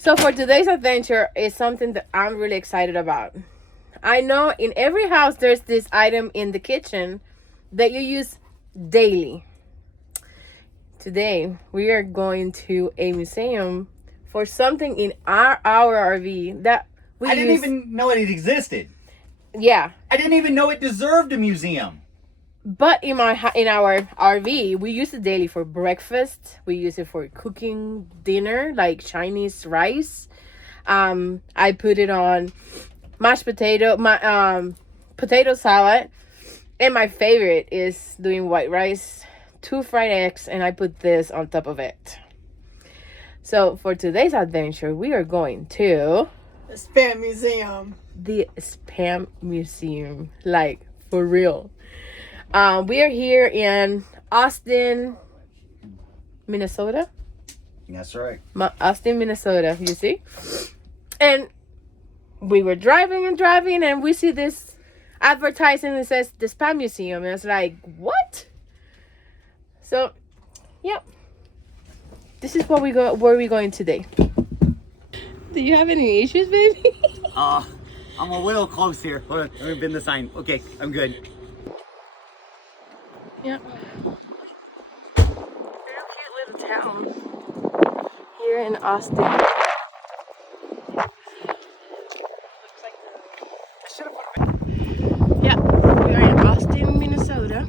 So for today's adventure is something that I'm really excited about. I know in every house there's this item in the kitchen that you use daily. Today we are going to a museum for something in our RV that I didn't even know it existed. Yeah. I didn't even know it deserved a museum. But in our RV, we use it daily for breakfast. We use it for cooking dinner, like Chinese rice. I put it on mashed potato, potato salad, and my favorite is doing white rice, 2 fried eggs, and I put this on top of it. So for today's adventure, we are going to the Spam Museum. The Spam Museum, like for real. We are here in Austin, Minnesota. That's right. Austin, Minnesota, you see? And we were driving, and we see this advertising that says the Spam Museum. And it's like, what? So, yeah. This is where we're going today. Do you have any issues, baby? I'm a little close here. Hold on, let me bend the sign. Okay, I'm good. Yeah. Very cute little town here in Austin. Yeah, we are in Austin, Minnesota.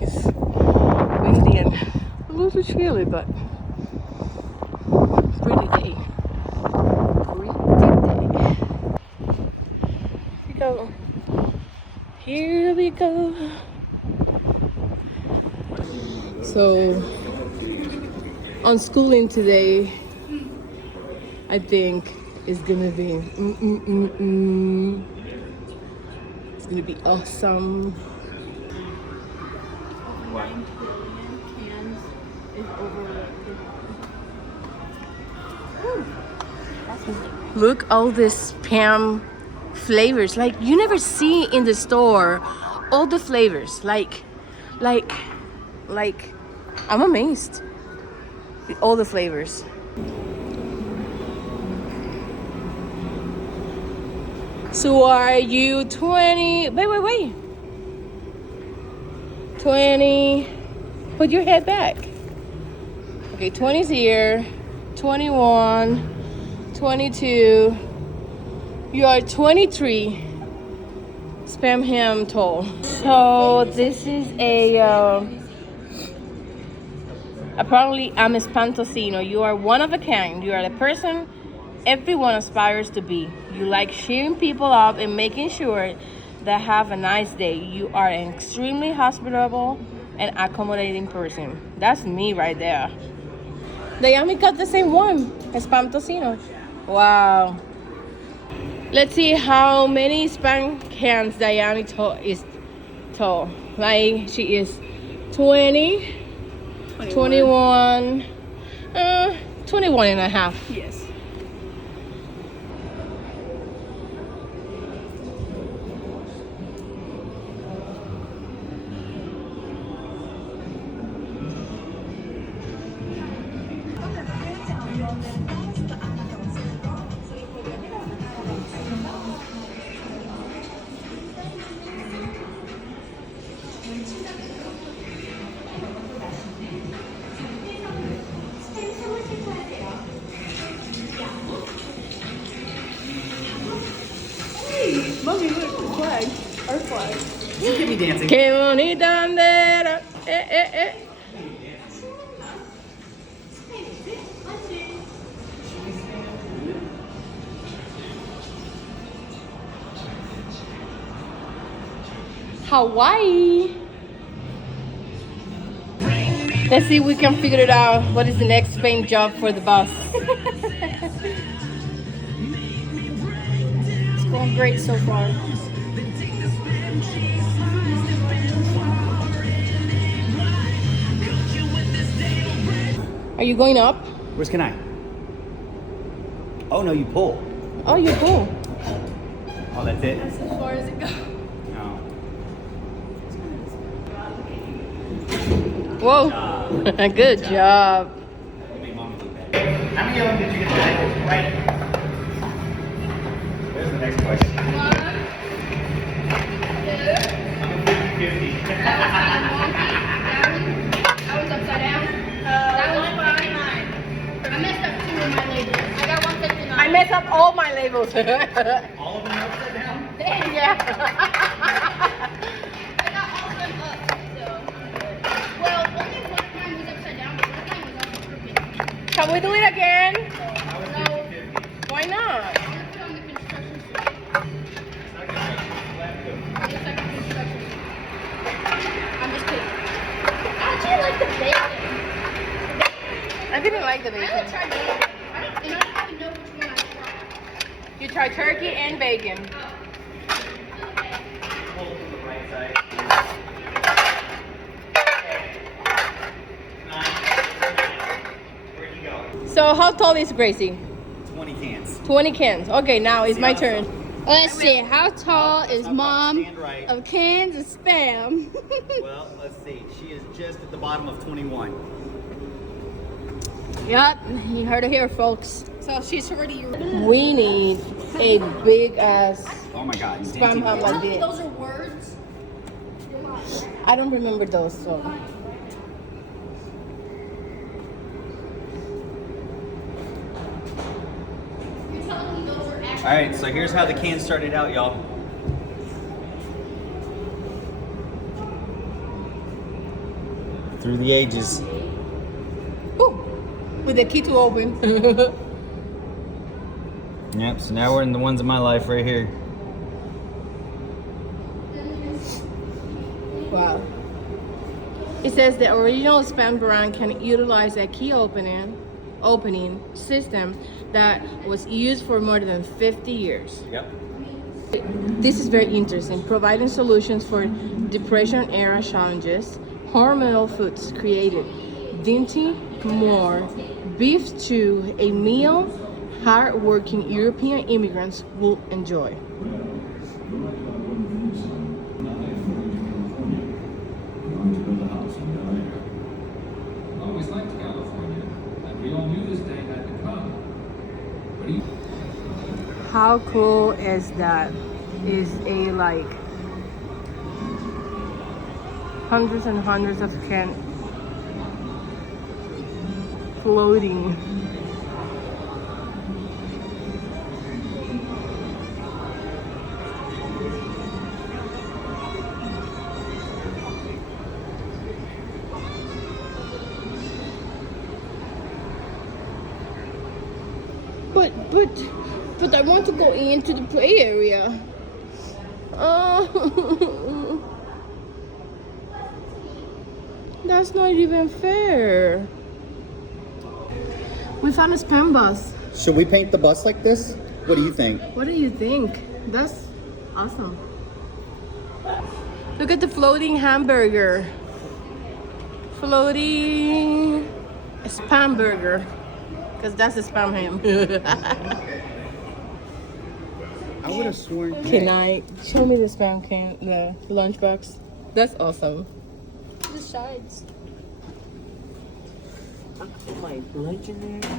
It's windy and a little chilly, but pretty day. Here we go. So on schooling today, I think it's gonna be it's gonna be awesome. 9 billion cans is over. Look, all this Spam flavors, like you never see in the store. All the flavors, like I'm amazed with all the flavors. So are you 20? Wait. 20. Put your head back. Okay, 20's here. 21, 22. You are 23. Spam ham tall. So this is apparently I'm espantosino. You are one of a kind. You are the person everyone aspires to be. You like cheering people up and making sure they have a nice day. You are an extremely hospitable and accommodating person. That's me right there. Dayami got the same one, espantosino. Wow. Let's see how many Spam cans Dayami is tall. Like she is 20, 21, 21 and a half. Yes. Mommy, look, the flag. Our flag. You keep me dancing. Que bonita bandera. Eh. Hawaii. Let's see if we can figure it out. What is the next paint job for the bus? It's going great so far. Are you going up? Where's can I? Oh no, you pull. Oh, you go. Oh, that's it? That's as far as it goes. No. Whoa. Good job. How many of them did you get right? There's the next question. 1, 2. I'm a 50-50. That was upside down. That was fine. I messed up 2 of my labels. I got 159. I messed up all my labels. All of them are upside down? Yeah. I got all of them up, so I'm good. Well, only one time was upside down, but one time was also crooked. Can we do it again? I was No. 50-50. Why not? I'm gonna put on the construction suit. The second construction suit. I'm just kidding. I actually like the bacon. I didn't like the I only bacon. tried bacon. I don't even know which one I tried. You tried turkey and bacon. Hold to the right side. Where'd you go? So how tall is Gracie? 20 cans. 20 cans. Okay, now it's my turn. Let's see. How tall is How about mom stand right? of cans of spam? Well, let's see. She is just at the bottom of 21. Yep, you heard it here, folks. So she's already. We need a big ass Oh my God. spam ham like this. Those are words. I don't remember those. So. You're telling me those are actually. All right, so here's how the can started out, y'all. Through the ages. Ooh, with the key to open. Yep, so now we're in the ones in my life right here. Wow. It says the original spam brand can utilize a key opening system that was used for more than 50 years. Yep. This is very interesting, providing solutions for depression era challenges. Hormonal foods created dainty more beef stew, a meal hard-working European immigrants will enjoy. Always liked California, and we all knew this day had to come. But he How cool is that? Is a like hundreds and hundreds of cans floating. But I want to go into the play area. Oh, that's not even fair. We found a spam bus. Should we paint the bus like this? What do you think? What do you think? That's awesome. Look at the floating hamburger. Floating spam burger. Because that's a spam ham. I would have sworn. Can I show me the spam can, the lunchbox? That's awesome. The sides. My lunch in there.